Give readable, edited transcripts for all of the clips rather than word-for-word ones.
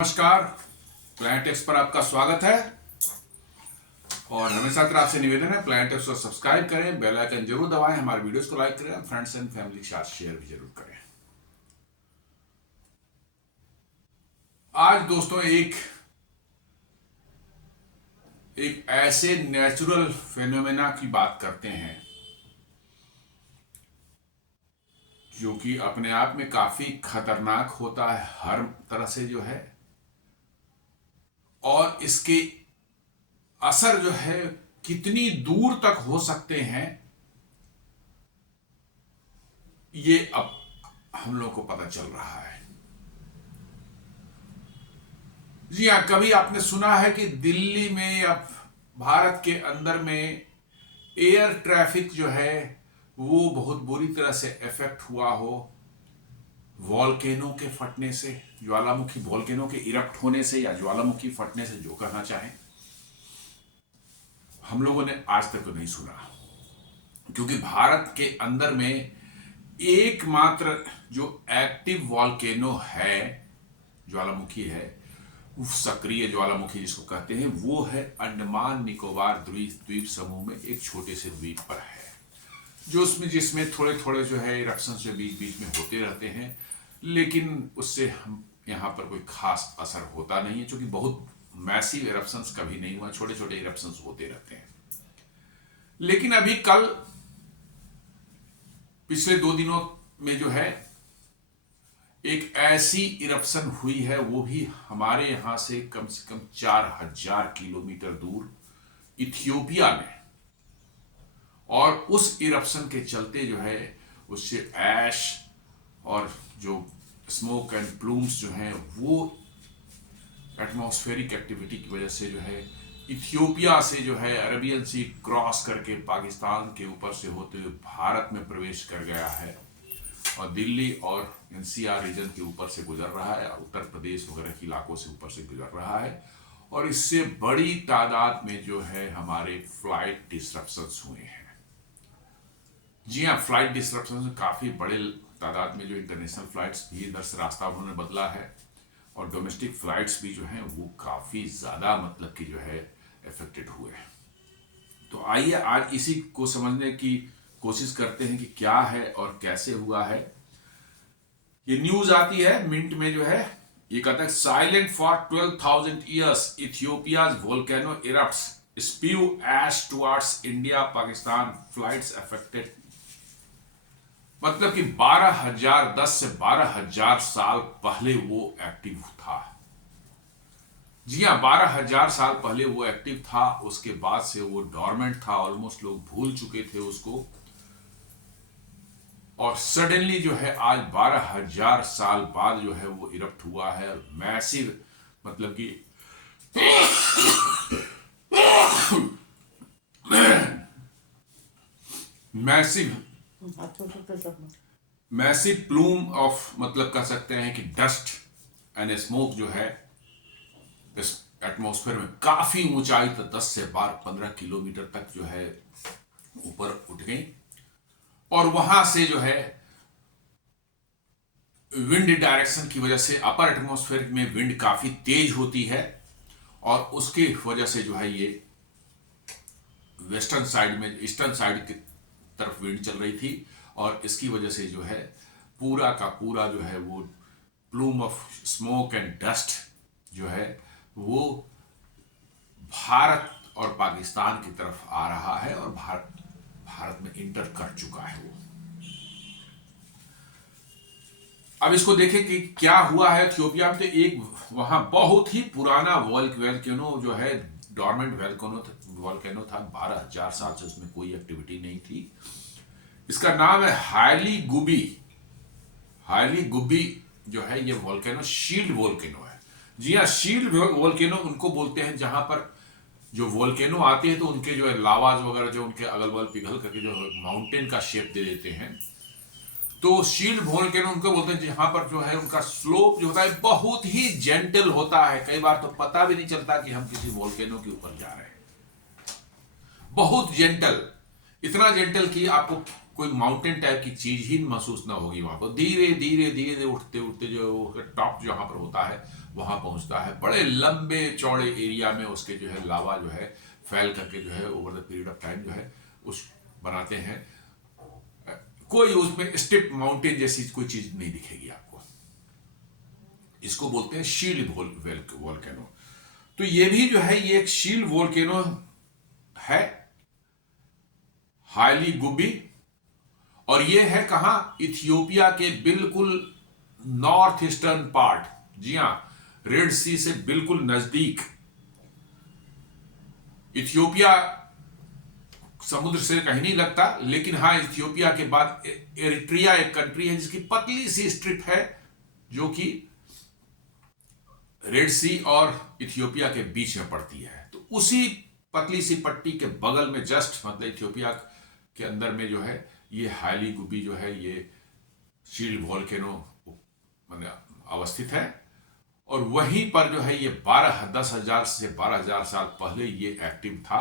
नमस्कार। Plan takes पर आपका स्वागत है और हमेशा तरह आपसे निवेदन है प्लान टेक्स को सब्सक्राइब करें, बेल आइकन जरूर दबाएं, हमारे वीडियोस को लाइक करें, फ्रेंड्स एंड फैमिली के साथ शेयर भी जरूर करें। आज दोस्तों एक ऐसे नेचुरल फेनोमेना की बात करते हैं जो कि अपने आप में काफी खतरनाक होता है हर तरह से जो है, और इसके असर जो है कितनी दूर तक हो सकते हैं ये अब हम लोग को पता चल रहा है। जी हाँ, कभी आपने सुना है कि दिल्ली में या भारत के अंदर में एयर ट्रैफिक जो है वो बहुत बुरी तरह से इफेक्ट हुआ हो वॉल्केनो के फटने से, ज्वालामुखी वॉल्केनो के इरप्ट होने से या ज्वालामुखी फटने से, जो कहना चाहें। हम लोगों ने आज तक तो नहीं सुना, क्योंकि भारत के अंदर में एकमात्र जो एक्टिव वॉल्केनो है, ज्वालामुखी है, सक्रिय ज्वालामुखी जिसको कहते हैं, वो है अंडमान निकोबार द्वीप समूह में एक छोटे से द्वीप पर है, जो जिसमें थोड़े थोड़े जो है इरप्शंस जो बीच बीच में होते रहते हैं, लेकिन उससे हम यहाँ पर कोई खास असर होता नहीं है, क्योंकि बहुत मैसिव इरप्शंस कभी नहीं हुआ, छोटे छोटे इरप्शंस होते रहते हैं। लेकिन अभी कल पिछले 2 दिनों में जो है एक ऐसी इरप्शन हुई है, वो भी हमारे यहां से कम 4000 किलोमीटर दूर इथियोपिया में, और उस इरप्शन के चलते जो है उससे ऐश और जो स्मोक एंड प्लूम्स जो हैं वो एटमॉस्फेरिक एक्टिविटी की वजह से जो है इथियोपिया से जो है अरेबियन सी क्रॉस करके पाकिस्तान के ऊपर से होते हुए भारत में प्रवेश कर गया है, और दिल्ली और एनसीआर रीजन के ऊपर से गुजर रहा है, और उत्तर प्रदेश वगैरह के इलाकों से ऊपर से गुजर रहा है, और इससे बड़ी तादाद में जो है हमारे फ्लाइट डिस्ट्रप्शंस हुए हैं। जी हाँ, फ्लाइट डिस्ट्रप्शन काफी बड़े तादाद में जो इंटरनेशनल फ्लाइट्स भी इधर से रास्ता उन्होंने बदला है, और डोमेस्टिक फ्लाइट्स भी जो हैं वो काफी ज्यादा मतलब कि जो है इफेक्टेड हुए हैं। तो आइए आज इसी को समझने की कोशिश करते हैं कि क्या है और कैसे हुआ है। ये न्यूज आती है मिंट में जो है, ये कहता है silent for 12,000 years Ethiopia's volcano erupts spew ash towards India Pakistan flights affected. मतलब कि 10 से 12,000 साल पहले वो एक्टिव था। जी हाँ, 12,000 साल पहले वो एक्टिव था, उसके बाद से वो डॉर्मेंट था, ऑलमोस्ट लोग भूल चुके थे उसको, और सडनली जो है आज 12,000 साल बाद जो है वो इरप्ट हुआ है, मैसिव, मतलब कि मैसिव प्लूम ऑफ, मतलब कह सकते हैं कि डस्ट एंड स्मोक जो है इस एटमॉस्फेयर में काफी ऊंचाई तक 10 से 15 किलोमीटर तक जो है ऊपर उठ गई, और वहां से जो है विंड डायरेक्शन की वजह से अपर एटमॉस्फेयर में विंड काफी तेज होती है, और उसकी वजह से जो है ये वेस्टर्न साइड में, ईस्टर्न साइड की तरफ विंड चल रही थी, और इसकी वजह से जो है पूरा का पूरा जो है वो plume of smoke and dust जो है वो भारत और पाकिस्तान की तरफ आ रहा है, और भारत में इंटर कर चुका है वो। अब इसको देखें कि क्या हुआ है इथियोपिया में। तो एक वहां बहुत ही पुराना वॉल्केनो जो है, डॉर्मेंट वॉल्केनो था, 12,000 साल से उसमें कोई एक्टिविटी नहीं थी। इसका नाम है हाइली गुब्बी जो है ये वॉल्केनो शील्ड वॉल्केनो है। जी हाँ, शील्ड वॉल्केनो उनको बोलते हैं जहां पर जो वॉल्केनो आते हैं तो उनके जो है लावाज वगैरह जो उनके अगल बगल पिघल करके जो माउंटेन का शेप दे देते हैं, तो शील्ड वॉल्केनो उनको बोलते हैं जहां पर जो है उनका स्लोप जो होता है बहुत ही जेंटल होता है। कई बार तो पता भी नहीं चलता कि हम किसी वॉल्केनो के ऊपर जा रहे हैं, बहुत जेंटल, इतना जेंटल कि आपको कोई माउंटेन टाइप की चीज ही महसूस ना होगी। वहां पर धीरे धीरे धीरे धीरे उठते उठते जो टॉप जहां पर होता है वहां पहुंचता है। बड़े लंबे चौड़े एरिया में उसके जो है लावा जो है फैल करके जो है over the period of time जो है उस बनाते हैं। कोई उसमें स्टिप माउंटेन जैसी कोई चीज नहीं दिखेगी आपको। इसको बोलते हैं शील्ड वोल्केनो। तो ये भी जो है ये एक शील्ड वोल्केनो है, हाईली गुबी। और ये है कहां? इथियोपिया के बिल्कुल नॉर्थ ईस्टर्न पार्ट। जी हां, रेड सी से बिल्कुल नजदीक। इथियोपिया समुद्र से कहीं नहीं लगता, लेकिन हाँ, इथियोपिया के बाद एरिट्रिया एक कंट्री है जिसकी पतली सी स्ट्रिप है जो कि रेड सी और इथियोपिया के बीच में पड़ती है। तो उसी पतली सी पट्टी के बगल में जस्ट मतलब इथियोपिया के अंदर में जो है ये हाईली गुबी जो है ये शील्ड वोल्केनो अवस्थित है। और वहीं पर जो है ये 10,000 से 12,000 साल पहले ये एक्टिव था,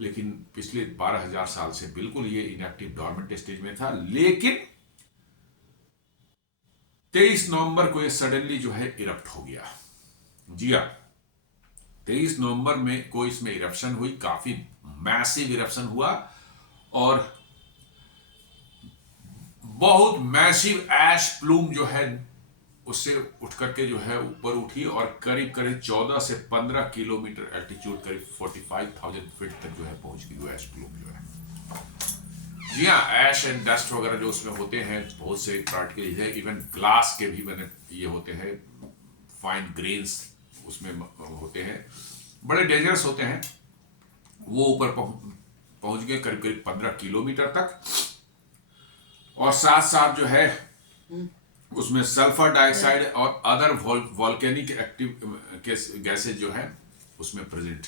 लेकिन पिछले 12,000 साल से बिल्कुल ये इनएक्टिव डॉर्मेंट स्टेज में था। लेकिन 23 नवंबर को ये सडनली जो है इरप्ट हो गया। जी हाँ, 23 नवंबर में को इसमें इरप्शन हुई, काफी मैसिव इरप्शन हुआ और बहुत मैसिव ऐश प्लूम जो है उससे उठ करके जो है ऊपर उठी और करीब करीब 14 से 15 किलोमीटर एल्टीट्यूड, करीब 45,000 फीट तक जो है पहुंच गई वो ऐश प्लूम जो है। जी हाँ, ऐश एंड डस्ट वगैरह जो उसमें होते हैं बहुत से पार्टिकल है, इवन ग्लास के भी बने ये होते हैं, फाइन ग्रेन्स उसमें होते हैं, बड़े डेंजरस होते हैं। वो ऊपर पहुंच गए करीब करीब 15 किलोमीटर तक। और साथ साथ जो है उसमें सल्फर डाइऑक्साइड और अदर वॉल्केनिक एक्टिव गैसेज जो है उसमें प्रेजेंट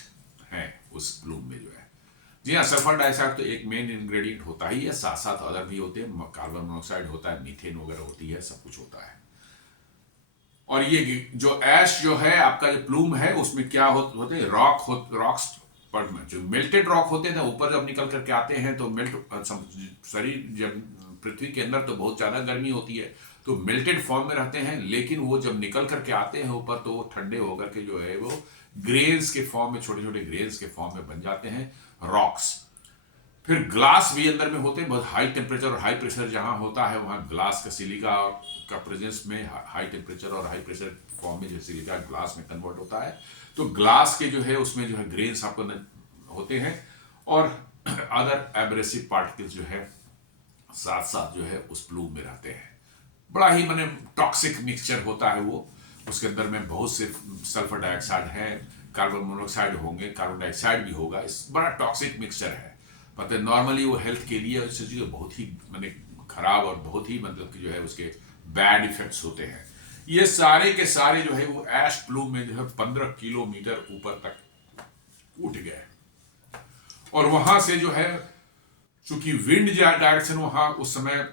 है उस प्लूम में जो है। जी हाँ, सल्फर डाइऑक्साइड तो एक मेन इंग्रेडिएंट होता ही है, साथ साथ अदर भी होते हैं, कार्बन मोनोऑक्साइड होता है, मीथेन वगैरह होती है, सब कुछ होता है। और ये जो ऐश जो है आपका जो प्लूम है उसमें क्या होते हैं, रॉक्स पर जो मेल्टेड रॉक होते हैं ऊपर जब निकल करके आते हैं तो शरीर जब पृथ्वी के अंदर तो बहुत ज्यादा गर्मी होती है तो मेल्टेड फॉर्म में रहते हैं, लेकिन वो जब निकल करके आते हैं ऊपर तो वो ठंडे होकर के जो है वो ग्रेन्स के फॉर्म में, छोटे छोटे ग्रेन्स के फॉर्म में बन जाते हैं रॉक्स। फिर ग्लास भी अंदर में होते हैं, बहुत हाई टेम्परेचर और हाई प्रेशर जहां होता है वहां ग्लास का सिलिका का प्रेजेंस में हाई टेम्परेचर और हाई प्रेशर फॉर्म में जो सिलिका ग्लास में कन्वर्ट होता है तो ग्लास के जो है उसमें जो है ग्रेन्स आपको होते हैं और अदर एब्रेसिव पार्टिकल्स जो है साथ साथ जो है उस प्लूम में रहते हैं। बड़ा ही माने टॉक्सिक मिक्सचर होता है वो, उसके अंदर में बहुत से सल्फर डाइऑक्साइड है, कार्बन मोनोऑक्साइड होंगे, कार्बन डाइऑक्साइड भी होगा, इस बड़ा टॉक्सिक मिक्सचर है। पता है नॉर्मली वो हेल्थ के लिए बहुत ही माने खराब और बहुत ही मतलब कि जो है उसके बैड इफेक्ट्स होते हैं। ये सारे के सारे जो है वो ऐश प्लूम में जो है 15 किलोमीटर ऊपर तक उठ गए और वहां से जो है चूंकि विंड डायरेक्शन वहां उस समय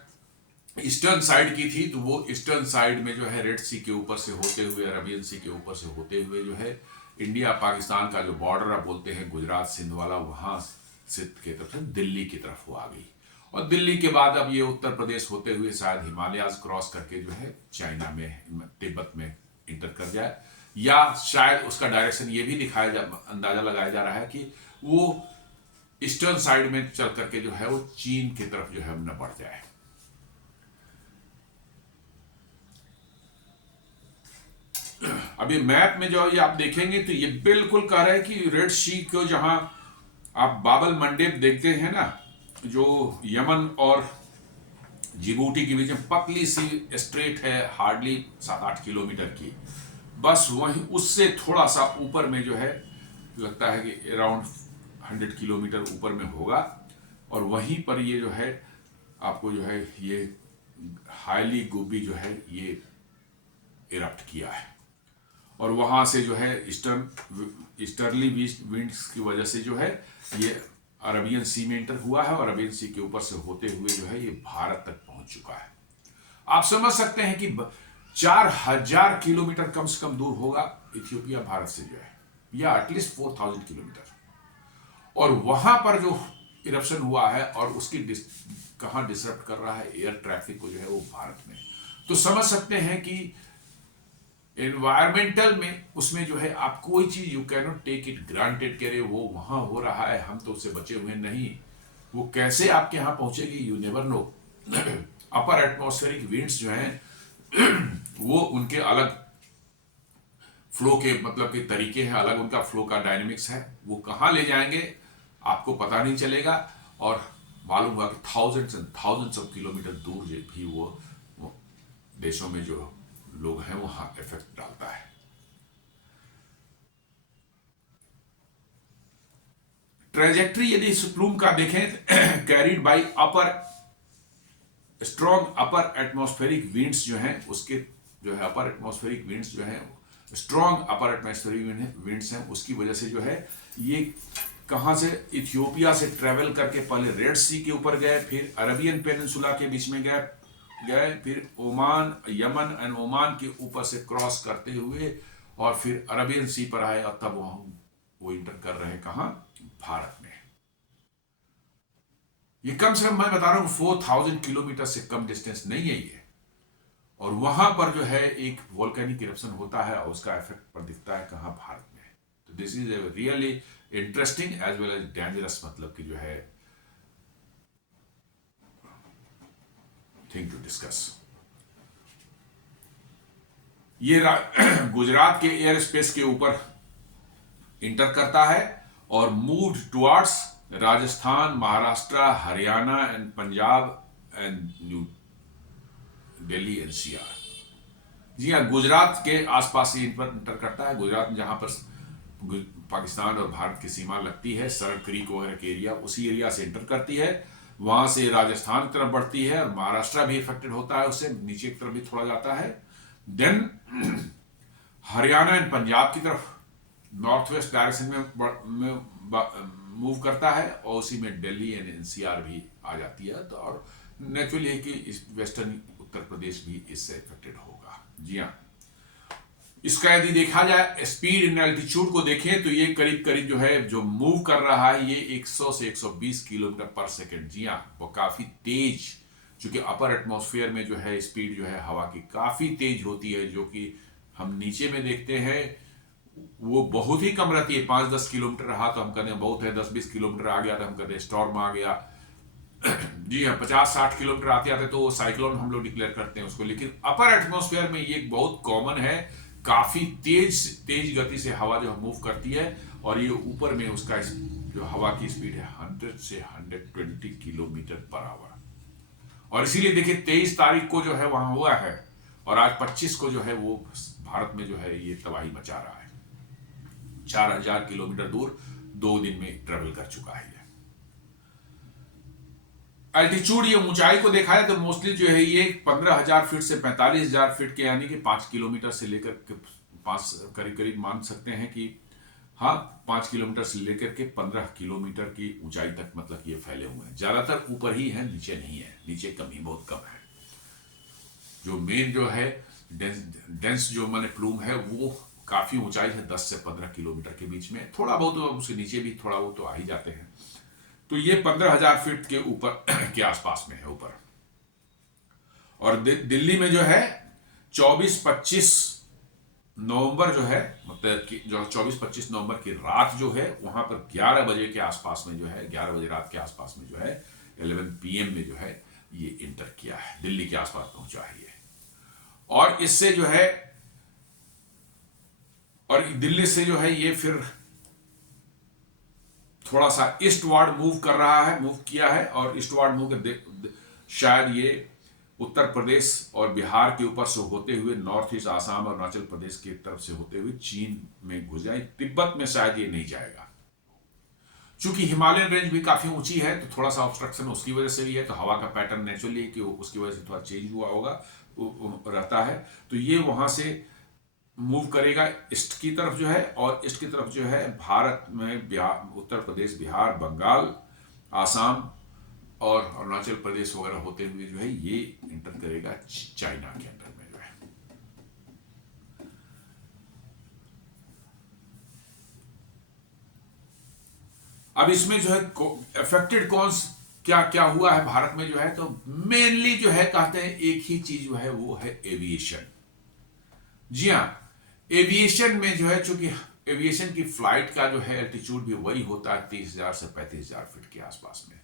ईस्टर्न साइड की थी तो वो ईस्टर्न साइड में जो है रेड सी के ऊपर से होते हुए, अरबियन सी के ऊपर से होते हुए जो है इंडिया पाकिस्तान का जो बॉर्डर आप बोलते हैं गुजरात सिंध वाला, वहां से की तरफ से दिल्ली की तरफ वो आ गई। और दिल्ली के बाद अब ये उत्तर प्रदेश होते हुए शायद हिमालयाज क्रॉस करके जो है चाइना में, तिब्बत में इंटर कर जाए, या शायद उसका डायरेक्शन ये भी अंदाजा लगाया जा रहा है कि वो ईस्टर्न साइड में चल करके जो है वो चीन की तरफ जो है न बढ़ जाए। अभी मैप में जो ये आप देखेंगे तो ये बिल्कुल कह रहा है कि रेड सी को जहां आप बाबल मंडेब देखते हैं ना, जो यमन और जिबूटी के बीच में पतली सी स्ट्रेट है, हार्डली 7-8 किलोमीटर की, बस वहीं उससे थोड़ा सा ऊपर में जो है लगता है कि अराउंड 100 किलोमीटर ऊपर में होगा। और वहीं पर ये जो है आपको जो है ये हाईली गुबी जो है ये इरप्ट किया है और वहां से जो है ईस्टर्ली विंड्स की वजह से जो है ये अरबियन सी में इंटर हुआ है और अरबियन सी के ऊपर से होते हुए जो है ये भारत तक पहुंच चुका है। आप समझ सकते हैं कि 4,000 किलोमीटर कम से कम दूर होगा इथियोपिया भारत से जो है, या एटलीस्ट 4,000 किलोमीटर। और वहां पर जो इरप्शन हुआ है और उसकी कहां डिसरप्ट कर रहा है एयर ट्रैफिक को जो है वो भारत में। तो समझ सकते हैं कि एनवायरमेंटल में उसमें जो है आप कोई चीज you can not take it granted, कह रहे वो वहां हो रहा है हम तो उससे बचे हुए नहीं, वो कैसे आपके यहां पहुंचेगी you never know. Upper atmospheric winds जो हैं वो उनके अलग फ्लो के मतलब के तरीके हैं, अलग उनका फ्लो का डायनेमिक्स है, वो कहाँ ले जाएंगे आपको पता नहीं चलेगा। और मालूम हुआ कि thousands and thousands of kilometre दूर भी वो देशों में जो लोग हैं वहां इफेक्ट डालता है। ट्रेजेक्ट्री यदि इस प्लूम का देखें carried by upper strong upper atmospheric winds जो हैं उसके जो है अपर एटमॉस्फेरिक विंड्स जो हैं स्ट्रॉन्ग अपर एटमॉस्फेरिक विंड्स हैं, उसकी वजह से जो है ये कहां से इथियोपिया से ट्रेवल करके पहले रेड सी के ऊपर गए, फिर अरबियन पेनिनसुला के बीच में गए, फिर ओमान यमन एंड ओमान के ऊपर से क्रॉस करते हुए और फिर अरबियन सी पर आए और तब वहां वो इंटर कर रहे हैं कहां भारत में। ये कम से कम मैं बता रहा हूं 4000 किलोमीटर से कम डिस्टेंस नहीं है ये, और वहां पर जो है एक वोल्केनिक इरप्शन होता है और उसका इफेक्ट पर दिखता है कहां भारत में। तो this is a really interesting as well as dangerous मतलब कि जो है थिंग टू डिस्कस। ये गुजरात के एयर स्पेस के ऊपर इंटर करता है और moved towards Rajasthan, Maharashtra, Haryana and Punjab and new Delhi NCR. जी हाँ, गुजरात के आसपास ही इन पर इंटर करता है। गुजरात में जहां पर पाकिस्तान और भारत की सीमा लगती है, सरन क्रीक वगैरह के एरिया, उसी एरिया से इंटर करती है, वहां से राजस्थान की तरफ बढ़ती है और महाराष्ट्र भी इफेक्टेड होता है, उससे नीचे की तरफ भी थोड़ा जाता है। देन हरियाणा एंड पंजाब की तरफ नॉर्थ वेस्ट डायरेक्शन में मूव करता है और उसी में दिल्ली एंड एनसीआर भी आ जाती है। तो और नेचुरली है कि वेस्टर्न उत्तर प्रदेश भी इससे इफेक्टेड होगा। जी हाँ, इसका यदि देखा जाए स्पीड इन एल्टीट्यूड को देखें तो ये करीब करीब जो है जो मूव कर रहा है ये 100 से 120 किलोमीटर पर सेकेंड। जी हाँ, वो काफी तेज, क्योंकि अपर एटमॉस्फेयर में जो है स्पीड जो है हवा की काफी तेज होती है, जो कि हम नीचे में देखते हैं वो बहुत ही कम रहती है। 5-10 किलोमीटर रहा तो हम कहते हैं बहुत है, 10-20 किलोमीटर आ गया तो हम कहते हैं स्टॉर्म आ गया। जी हाँ, 50-60 किलोमीटर आते आते तो साइक्लोन हम लोग डिक्लेयर करते हैं उसको। लेकिन अपर एटमॉस्फेयर में ये बहुत कॉमन है, काफी तेज गति से हवा जो मूव करती है और ये ऊपर में उसका जो हवा की स्पीड है 100 से 120 किलोमीटर पर आवर। और इसीलिए देखिए 23 तारीख को जो है वहां हुआ है और आज 25 को जो है वो भारत में जो है ये तबाही मचा रहा है। 4000 किलोमीटर दूर 2 दिन में ट्रेवल कर चुका है। एल्टीट्यूड ये ऊंचाई को देखा है तो मोस्टली जो है ये 15,000 फीट से 45,000 फीट के यानी कि 5 किलोमीटर से लेकर 5 करीब करीब मान सकते हैं कि हाँ 5 किलोमीटर से लेकर के 15 किलोमीटर की ऊंचाई तक मतलब ये फैले हुए हैं। ज्यादातर ऊपर ही है, नीचे नहीं है, नीचे कम ही बहुत कम है। जो मेन जो है डेंस जो मैंने प्लूम है वो काफी ऊंचाई है 10 से 15 किलोमीटर के बीच में, थोड़ा बहुत उसके नीचे भी थोड़ा बहुत तो आ ही जाते हैं। तो ये 15,000 फीट के ऊपर के आसपास में है ऊपर। और दिल्ली में जो है 24-25 नवंबर जो है मतलब कि जो 24-25 नवंबर की रात जो है वहां पर 11 बजे के आसपास में जो है 11 बजे रात के आसपास में जो है 11 PM में जो है ये इंटर किया है, दिल्ली के आसपास पहुंचा है ये। और इससे जो है और दिल्ली से जो है ये फिर थोड़ा सा ईस्टवर्ड मूव कर रहा है, मूव किया है और ईस्टवर्ड मूव कर शायद ये उत्तर प्रदेश और बिहार के ऊपर से होते हुए नॉर्थ ईस्ट आसाम और अरुणाचल प्रदेश की तरफ से होते हुए चीन में घुस जाए। तिब्बत में शायद ये नहीं जाएगा, चूंकि हिमालयन रेंज भी काफी ऊंची है तो थोड़ा सा ऑब्स्ट्रक्शन उसकी वजह से भी है, तो हवा का पैटर्न नेचुरली है कि उसकी वजह से थोड़ा चेंज हुआ होगा रहता है। तो ये वहां से मूव करेगा ईस्ट की तरफ जो है, और ईस्ट की तरफ जो है भारत में बिहार, उत्तर प्रदेश, बिहार, बंगाल, आसाम और अरुणाचल प्रदेश वगैरह होते हुए जो है ये इंटर करेगा चाइना के अंदर में जो है। अब इसमें जो है अफेक्टेड कौन क्या क्या हुआ है भारत में जो है, तो मेनली जो है कहते हैं एक ही चीज जो है वो है एविएशन। जी हाँ, एविएशन में जो है, चूंकि एविएशन की फ्लाइट का जो है एल्टीट्यूड भी वही होता है 30,000 से 35,000 फीट के आसपास में,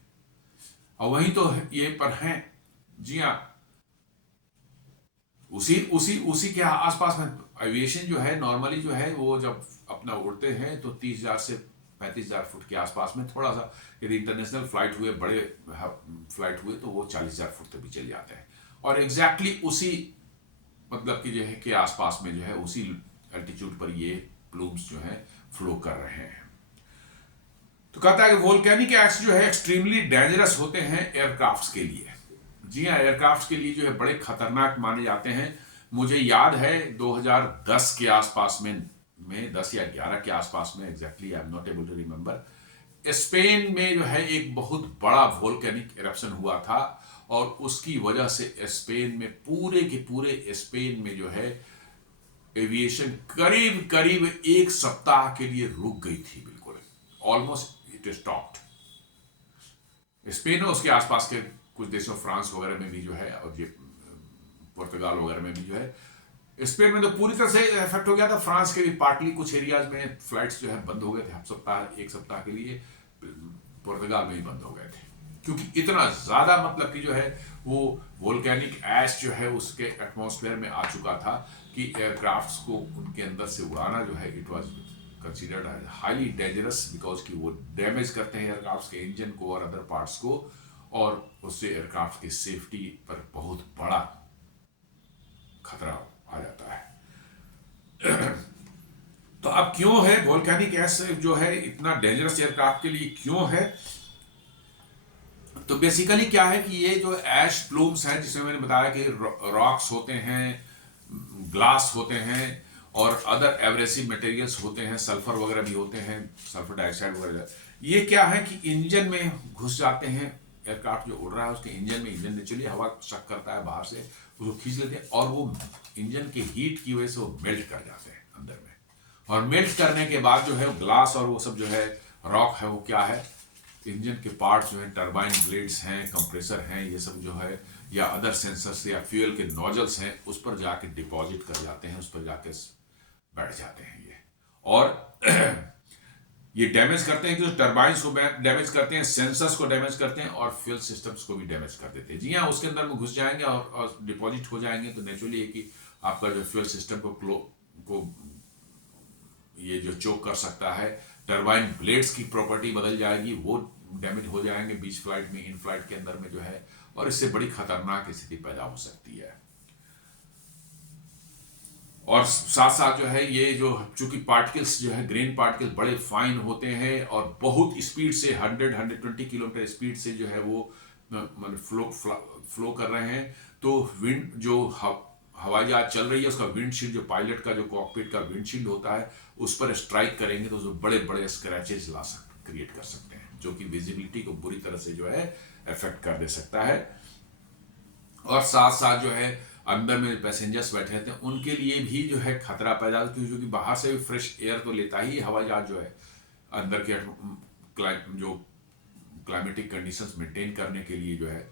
और वही तो ये पर हैं। जी हाँ, उसी उसी उसी के आसपास में एविएशन जो है नॉर्मली जो है वो जब अपना उड़ते हैं तो 30,000 से 35,000 फुट के आसपास में, थोड़ा सा यदि इंटरनेशनल फ्लाइट हुए, बड़े फ्लाइट हुए तो वो 40,000 फुट तक भी चले जाते हैं। और एग्जैक्टली उसी मतलब कि जो है के आसपास में जो है उसी एल्टीट्यूड पर ये प्लूम्स जो है फ्लो कर रहे हैं। तो कहता है कि वोल्केनिक एश जो है एक्सट्रीमली डेंजरस होते हैं एयरक्राफ्ट्स के लिए। जी हाँ, एयरक्राफ्ट्स के लिए जो है बड़े खतरनाक माने जाते हैं। मुझे याद है 2010 के आसपास में 10 या 11 के आसपास में, exactly I am not able to remember, Spain में जो है एक बहुत बड़ा वोल्केनिक इरप्शन हुआ था, और उसकी वजह से स्पेन में पूरे के पूरे स्पेन में जो है एविएशन करीब करीब एक सप्ताह के लिए रुक गई थी, बिल्कुल ऑलमोस्ट इट स्टॉप्ड। स्पेन और उसके आसपास के कुछ देशों, फ्रांस वगैरह में भी जो है, और ये पुर्तगाल वगैरह में भी जो है, स्पेन में तो पूरी तरह से इफेक्ट हो गया था। फ्रांस के भी पार्टली कुछ एरियाज में फ्लाइट्स जो है बंद हो गए थे एक सप्ताह के लिए। पुर्तगाल में ही बंद हो गए थे, क्योंकि इतना ज्यादा मतलब कि जो है वो वोल्केनिक ऐश जो है उसके एटमॉस्फेयर में आ चुका था कि एयरक्राफ्ट्स को उनके अंदर से उड़ाना जो है it was considered highly dangerous, because कि वो डैमेज करते हैं एयरक्राफ्ट्स के इंजन को और अदर पार्ट्स को, और उससे एयरक्राफ्ट की सेफ्टी पर बहुत बड़ा खतरा आ जाता है। तो अब क्यों है वोल्केनिक ऐश जो है इतना डेंजरस एयरक्राफ्ट के लिए, क्यों है? तो बेसिकली क्या है कि ये जो ऐश प्लूम्स हैं, जिसमें मैंने बताया कि रॉक्स होते हैं, ग्लास होते हैं, और अदर एब्रेसिव मटेरियल्स होते हैं, सल्फर वगैरह भी होते हैं, सल्फर डाइऑक्साइड वगैरह, ये क्या है कि इंजन में घुस जाते हैं। एयरक्राफ्ट जो उड़ रहा है उसके इंजन में, इंजन नेचुरली हवा शक करता है बाहर से, उसको खींच लेते हैं, और वो इंजन के हीट की वजह से वो मेल्ट कर जाते हैं अंदर में। और मेल्ट करने के बाद जो है ग्लास और वो सब जो है रॉक है, वो क्या है, इंजन के पार्ट्स जो है, टरबाइन ब्लेड्स हैं, कंप्रेसर हैं, ये सब जो है, या अदर सेंसर्स या फ्यूल के नोजल्स हैं, उस पर जाके डिपॉजिट कर जाते हैं, उस पर जाके बैठ जाते हैं ये। और ये डैमेज करते हैं कि टरबाइंस को डैमेज करते हैं, सेंसर्स को डैमेज करते हैं, और फ्यूल सिस्टम्स को भी डैमेज कर देते हैं। जी हाँ, उसके अंदर में घुस जाएंगे और डिपॉजिट हो जाएंगे, तो नेचुरली है कि आपका जो फ्यूल सिस्टम को ये जो चोक कर सकता है, टरबाइन ब्लेड्स की प्रॉपर्टी बदल जाएगी, वो डैमेज हो जाएंगे बीच फ्लाइट में, इन फ्लाइट के अंदर में जो है, और इससे बड़ी खतरनाक स्थिति पैदा हो सकती है। और साथ साथ जो है ये जो, चूंकि पार्टिकल्स जो है, ग्रेन पार्टिकल्स बड़े फाइन होते हैं, और बहुत स्पीड से 100-120 किलोमीटर स्पीड से जो है वो फ्लो कर रहे हैं, तो विंड जो हवाई जहाज चल रही है उसका विंडशील्ड, जो पायलट का जो कॉकपिट का विंडशील्ड होता है, उस पर स्ट्राइक करेंगे तो उसमें बड़े बड़े स्क्रैचेस क्रिएट कर सकते हैं, जो कि विजिबिलिटी को बुरी तरह से जो है इफेक्ट कर दे सकता है। और साथ साथ जो है अंदर में पैसेंजर्स बैठे रहते हैं, उनके लिए भी जो है खतरा पैदा होता है, क्योंकि बाहर से भी फ्रेश एयर तो लेता ही हवाई जहाज जो है, अंदर के जो क्लाइमेटिक कंडीशंस मेंटेन करने के लिए जो है,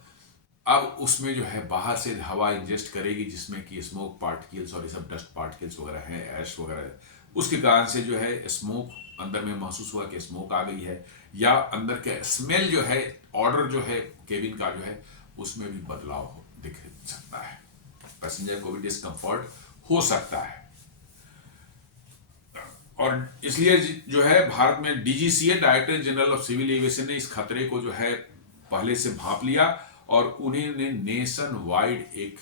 अब उसमें जो है बाहर से हवा इंजेस्ट करेगी, जिसमें कि स्मोक पार्टिकल्स और ये सब डस्ट पार्टिकल्स वगैरह हैं, ऐश वगैरह है, उसके कारण से जो है स्मोक अंदर में महसूस हुआ कि स्मोक आ गई है, या अंदर के स्मेल जो है, ऑर्डर जो है केबिन का जो है, उसमें भी बदलाव दिख सकता है, पैसेंजर को भी डिस्कम्फर्ट हो सकता है। और इसलिए जो है भारत में DGCA, director general of civil aviation, ने इस खतरे को जो है पहले से भांप लिया, और उन्हीं ने नेशन वाइड एक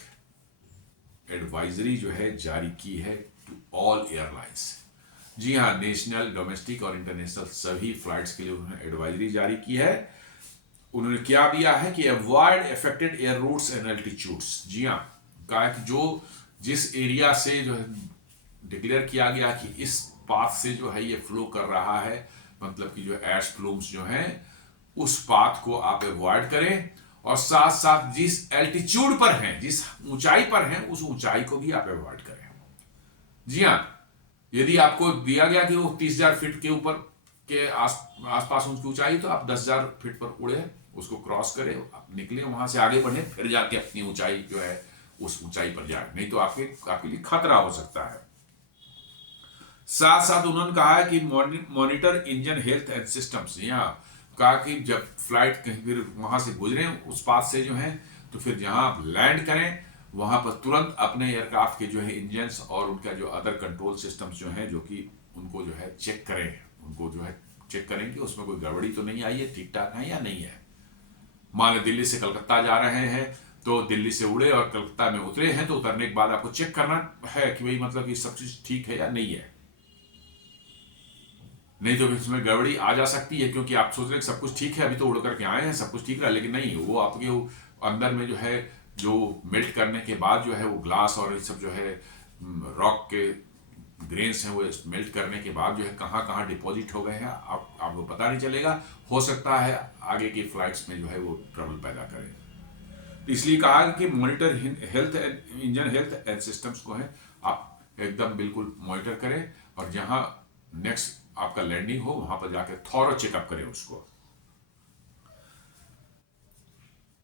एडवाइजरी जो है जारी की है टू ऑल एयरलाइंस। जी हाँ, नेशनल, डोमेस्टिक और इंटरनेशनल सभी फ्लाइट्स के लिए उन्होंने एडवाइजरी जारी की है। उन्होंने क्या दिया है कि avoid affected air routes and altitudes. जी हाँ, कहा कि जो जिस एरिया से जो है डिक्लेयर किया गया कि इस पाथ से जो है ये फ्लो कर रहा है, मतलब कि जो ऐश प्लूम्स जो हैं, उस पाथ को आप अवॉइड करें, और साथ साथ जिस एल्टीट्यूड पर हैं, जिस ऊंचाई पर हैं, उस ऊंचाई को भी आप अवॉइड करें। जी हाँ, यदि आपको दिया गया कि वो 30,000 फीट के ऊपर के आसपास उनकी ऊंचाई, तो आप 10,000 फीट पर उड़े, उसको क्रॉस करें, आप निकले, वहां से आगे बढ़े, फिर जाके अपनी ऊंचाई जो है उस ऊंचाई पर जाए, नहीं तो आपके लिए खतरा हो सकता है। साथ साथ उन्होंने कहा है कि monitor engine health and systems, यहाँ कहा कि जब फ्लाइट कहीं फिर वहां से गुजरे उस पास से जो है, तो फिर जहां आप लैंड करें वहां पर तुरंत अपने एयरक्राफ्ट के जो है इंजन्स और उनका जो अदर कंट्रोल सिस्टम्स जो हैं, जो कि उनको जो है चेक करें, उनको जो है चेक करें कि उसमें कोई गड़बड़ी तो नहीं आई है, ठीक ठाक है या नहीं है। मान लो दिल्ली से कलकत्ता जा रहे हैं, तो दिल्ली से उड़े और कलकत्ता में उतरे हैं, तो उतरने के बाद आपको चेक करना है कि भाई मतलब कि सब चीज ठीक है या नहीं है। नहीं तो इसमें गड़बड़ी आ जा सकती है, क्योंकि आप सोच रहे हैं सब कुछ ठीक है, अभी तो उड़ करके आए हैं, सब कुछ ठीक रहा, लेकिन नहीं, वो आपके अंदर में जो है, जो मेल्ट करने के बाद जो है वो ग्लास और ये सब जो है रॉक के ग्रेन्स हैं, वो मेल्ट करने के बाद जो है कहाँ कहाँ डिपॉजिट हो गए हैं आपको पता नहीं चलेगा। हो सकता है आगे की फ्लाइट्स में जो है वो ट्रबल पैदा करें। तो इसलिए कहा कि monitor health engine health and systems को है आप एकदम बिल्कुल मॉनिटर करें, और जहां नेक्स्ट आपका लैंडिंग हो वहां पर जाकर थॉरो चेकअप करें उसको।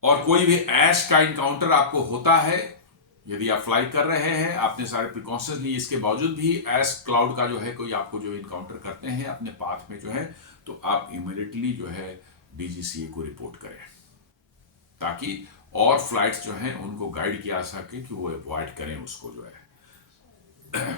और कोई भी ऐश का इनकाउंटर आपको होता है, यदि आप फ्लाई कर रहे हैं, आपने सारे प्रिकॉशंस लिए, इसके बावजूद भी ऐश क्लाउड का जो है कोई आपको जो इनकाउंटर करते हैं अपने पाथ में जो है, तो आप इमीडिएटली जो है डीजीसीए को रिपोर्ट करें, ताकि और फ्लाइट्स जो हैं उनको गाइड किया जा सके कि वो अवॉइड करें उसको जो है।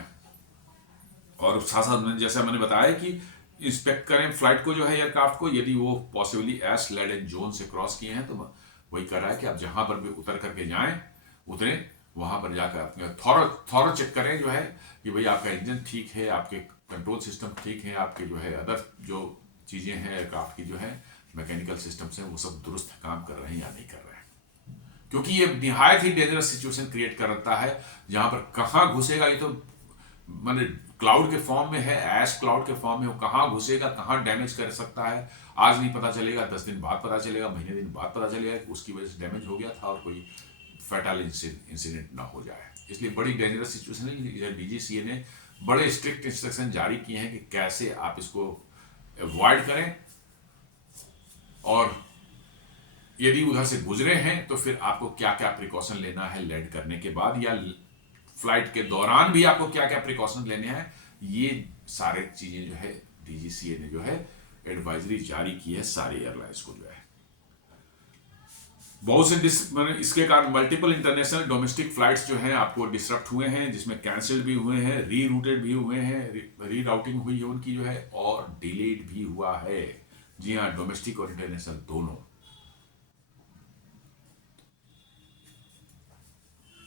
और साथ साथ जैसा मैंने बताया कि इंस्पेक्ट करें फ्लाइट को जो है एयरक्राफ्ट को, यदि वो पॉसिबली एश लैंड जोन से क्रॉस किए हैं, तो वही कर रहा है कि आप जहां पर भी उतर करके जाएं, उतरें, वहां पर जाकर अपने थॉरो चेक करें जो है कि भाई आपका इंजन ठीक है, आपके कंट्रोल सिस्टम ठीक है, आपके जो है अदर जो चीजें हैं एयरक्राफ्ट की जो है मैकेनिकल सिस्टम्स हैं वो सब दुरुस्त काम कर रहे हैं या नहीं कर रहे हैं। क्योंकि ये निहायत ही डेंजरस सिचुएशन क्रिएट करता है, जहां पर कहाँ घुसेगा, ये तो मैंने क्लाउड के फॉर्म में है, ऐश क्लाउड के फॉर्म में, वो कहाँ घुसेगा, कहाँ डैमेज कर सकता है, आज नहीं पता चलेगा, 10 दिन बाद पता चलेगा, महीने दिन बाद पता चलेगा कि उसकी वजह से डैमेज हो गया था और कोई फैटल इंसिडेंट ना हो जाए। इसलिए बड़ी डेंजरस सिचुएशन है। डीजीसीए ने बड़े स्ट्रिक्ट इंस्ट्रक्शन जारी किए हैं कि कैसे आप इसको अवॉइड करें, और यदि उधर से गुजरे हैं तो फिर आपको क्या क्या प्रिकॉशन लेना है लैंड करने के बाद, या फ्लाइट के दौरान भी आपको क्या क्या प्रिकॉशन लेने हैं। ये सारे चीजें जो है डीजीसीए ने जो है एडवाइजरी जारी की है सारी एयरलाइंस को जो है। बहुत से इसके कारण मल्टीपल इंटरनेशनल डोमेस्टिक फ्लाइट्स जो हैं आपको डिसरप्ट हुए हैं, जिसमें कैंसिल भी हुए हैं, रीरूटेड भी हुए हैं, रीराउटिंग हुई है उनकी जो है, और डिलेड भी हुआ है। जी हाँ, डोमेस्टिक और इंटरनेशनल दोनों।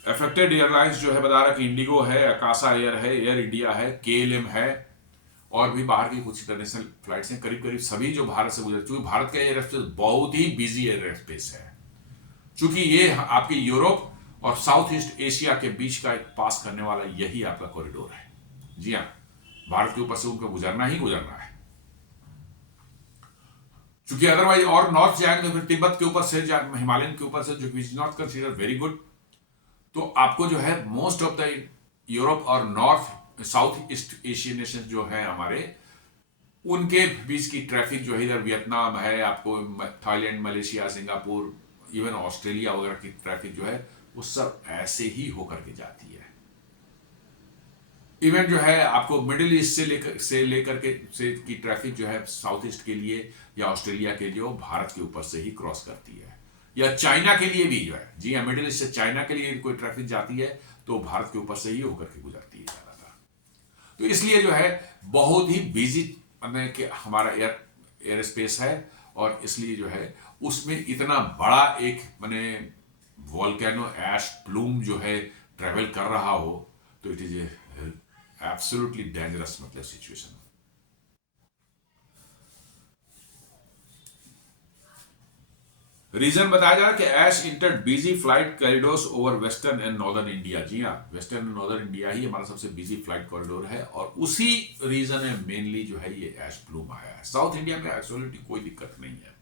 अफेक्टेड एयरलाइंस जो है बता रहा कि इंडिगो है, अकाशा एयर है, एयर इंडिया है, केएलएम है, और भी बाहर की कुछ इंटरनेशनल फ्लाइट्स हैं। करीब करीब सभी जो भारत से गुजर, चूंकि भारत का एयर स्पेस बहुत ही बिजी एयर स्पेस है, चूंकि ये आपके यूरोप और साउथ ईस्ट एशिया के बीच का एक पास करने वाला यही आपका कॉरिडोर है। जी हाँ, भारत के ऊपर से उनको गुजरना ही गुजरना है, क्योंकि अदरवाइज और नॉर्थ जाएंगे तो फिर तिब्बत के ऊपर से, हिमालयन के ऊपर से, जो which not consider very good, तो आपको जो है मोस्ट ऑफ द यूरोप और north south east Asian nation जो है हमारे, उनके बीच की ट्रैफिक जो है, इधर वियतनाम है, आपको Thailand, Malaysia, Singapore, even Australia वगैरह की ट्रैफिक जो है वो सब ऐसे ही होकर के जाती है। इवन जो है आपको मिडिल ईस्ट से लेकर के से की ट्रैफिक जो है साउथ ईस्ट के लिए या ऑस्ट्रेलिया के लिए, वो भारत के ऊपर से ही क्रॉस करती है, या चाइना के लिए भी जो है, जी हाँ, मिडिल ईस्ट से चाइना के लिए कोई ट्रैफिक जाती है तो भारत के ऊपर से ही होकर के गुजरती है ज्यादातर। तो इसलिए जो है बहुत ही बिजी कि हमारा एयर स्पेस है, और इसलिए जो है उसमें इतना बड़ा एक माने वॉल्केनो ऐश प्लूम जो है ट्रेवल कर रहा हो, तो इट इज एब्सोल्युटली डेंजरस मतलब सिचुएशन। रीजन बताया जा रहा है कि ash entered busy flight corridors over western and northern India. जी हाँ, वेस्टर्न एंड नॉर्दर्न इंडिया ही हमारा सबसे बिजी फ्लाइट कॉरिडोर है, और उसी रीजन है मेनली जो है ये ऐश प्लूम आया है। साउथ इंडिया में एब्सोल्युटली कोई दिक्कत नहीं है।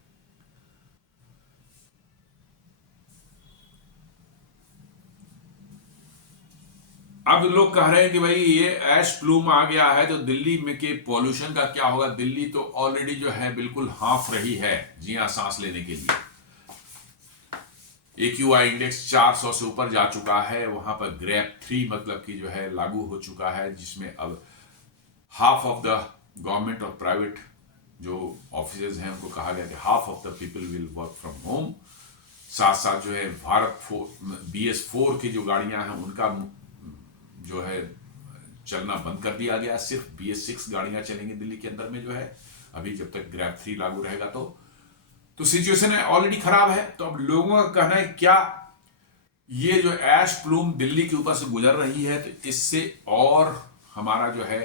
अब लोग कह रहे हैं कि भाई ये ऐश प्लूम आ गया है तो दिल्ली में के पॉल्यूशन का क्या होगा। दिल्ली तो ऑलरेडी जो है बिल्कुल हाफ रही है, जी हाँ, सांस लेने के लिए। AQI इंडेक्स 400 से ऊपर जा चुका है, वहां पर ग्रेप 3 मतलब कि जो है लागू हो चुका है, जिसमें अब हाफ ऑफ द गवर्नमेंट और प्राइवेट जो ऑफिसेज हैं उनको कहा गया कि half of the people will work from home. साथ साथ जो है भारत BS4 की जो गाड़ियां हैं उनका जो है चलना बंद कर दिया गया। सिर्फ BS6 गाड़ियां चलेंगी दिल्ली के अंदर में जो है, अभी जब तक ग्रैब 3 लागू रहेगा। तो सिचुएशन ऑलरेडी खराब है। तो अब लोगों का कहना है क्या ये जो ऐश प्लूम दिल्ली के ऊपर से गुजर रही है तो इससे और हमारा जो है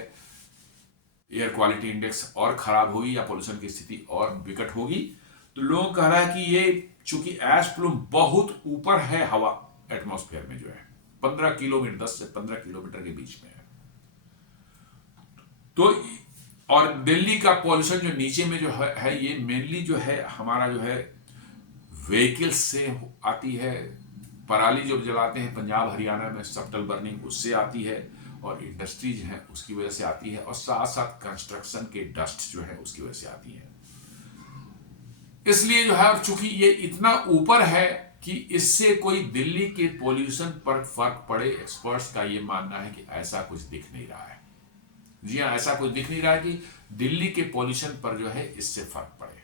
एयर क्वालिटी इंडेक्स और खराब होगी या पोल्यूशन की स्थिति और विकट होगी। तो लोग कह रहा है कि ये चूंकि ऐश प्लूम बहुत ऊपर है हवा एटमॉस्फेयर में जो है 15 किलोमीटर 10 से 15 किलोमीटर के बीच में है, तो और दिल्ली का पॉल्यूशन जो नीचे में जो है ये मेनली जो है हमारा जो है व्हीकल्स से आती है। पराली जो जलाते हैं पंजाब हरियाणा में सब्टल बर्निंग उससे आती है, और इंडस्ट्रीज हैं उसकी वजह से आती है, और साथ साथ कंस्ट्रक्शन के डस्ट जो है उसकी वजह से आती है। इसलिए जो है चूंकि ये इतना ऊपर है कि इससे कोई दिल्ली के पॉल्यूशन पर फर्क पड़े, एक्सपर्ट्स का ये मानना है कि ऐसा कुछ दिख नहीं रहा है। जी हाँ, ऐसा कुछ दिख नहीं रहा है कि दिल्ली के पॉल्यूशन पर जो है इससे फर्क पड़े।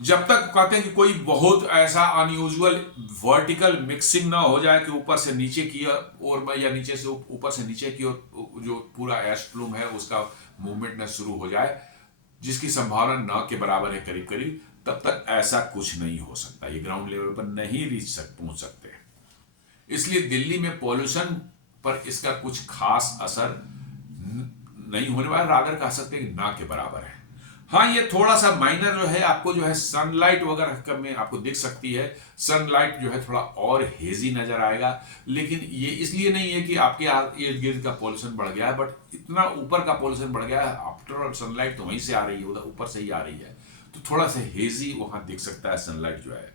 जब तक कहते हैं कि कोई बहुत ऐसा अनयूजुअल वर्टिकल मिक्सिंग ना हो जाए कि ऊपर से नीचे की ओर या नीचे से ऊपर से नीचे की ओर जो पूरा ऐश प्लूम है उसका मूवमेंट ना शुरू हो जाए, जिसकी संभावना न के बराबर है करीब करीब, तब तक ऐसा कुछ नहीं हो सकता। ये ग्राउंड लेवल पर नहीं पहुंच सकते। इसलिए दिल्ली में पॉल्यूशन पर इसका कुछ खास असर नहीं होने वाला, रादर कह सकते हैं कि ना के बराबर है। हाँ, ये थोड़ा सा माइनर जो है आपको जो है सनलाइट वगैरह में आपको दिख सकती है। सनलाइट जो है थोड़ा और हेजी नजर आएगा, लेकिन ये इसलिए नहीं है कि आपके इर्द गिर्द का पॉल्यूशन बढ़ गया है, बट इतना ऊपर का पॉल्यूशन बढ़ गया है। आफ्टर ऑल सनलाइट तो वहीं से आ रही है, उधर ऊपर से ही आ रही है, तो थोड़ा सा हेजी वहां दिख सकता है सनलाइट जो है।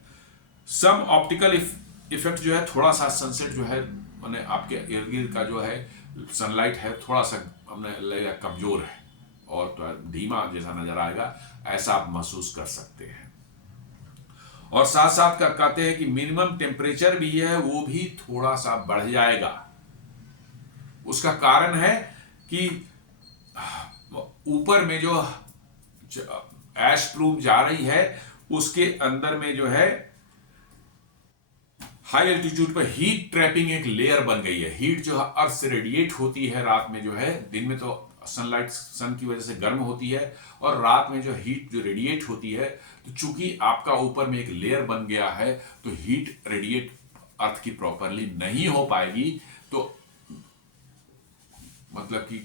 सम ऑप्टिकल इफेक्ट जो है, थोड़ा सा सनसेट जो है मैंने आपके इर्द गिर्द का जो है सनलाइट है थोड़ा सा हमने लगेगा कमजोर है और तो धीमा जैसा नजर आएगा, ऐसा आप महसूस कर सकते हैं। और साथ साथ का कहते हैं कि मिनिमम टेम्परेचर भी है वो भी थोड़ा सा बढ़ जाएगा। उसका कारण है कि ऊपर में जो ऐश प्लूम जा रही है उसके अंदर में जो है हाई एल्टीट्यूड पर हीट ट्रैपिंग एक लेयर बन गई है। हीट जो अर्थ से रेडिएट होती है रात में जो है, दिन में तो सनलाइट सन की वजह से गर्म होती है, और रात में जो हीट जो रेडिएट होती है, तो चूंकि आपका ऊपर में एक लेयर बन गया है तो हीट रेडिएट अर्थ की प्रॉपरली नहीं हो पाएगी। तो मतलब कि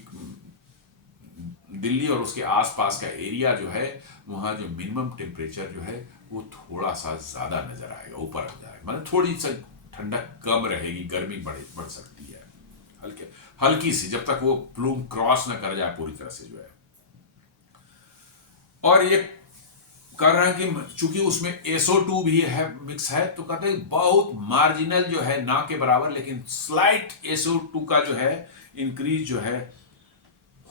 दिल्ली और उसके आसपास का एरिया जो है वहां जो मिनिमम टेम्परेचर जो है वो थोड़ा सा ज्यादा नजर आएगा, ऊपर आ जाएगा, मतलब थोड़ी सी ठंडक कम रहेगी, गर्मी बढ़ सकती है हल्की सी, जब तक वो प्लूम क्रॉस ना कर जाए पूरी तरह से जो है। और ये कर रहे हैं कि चूंकि उसमें SO2 भी है, मिक्स है, तो कहते हैं बहुत मार्जिनल जो है, ना के बराबर, लेकिन स्लाइट SO2 का जो है इंक्रीज जो है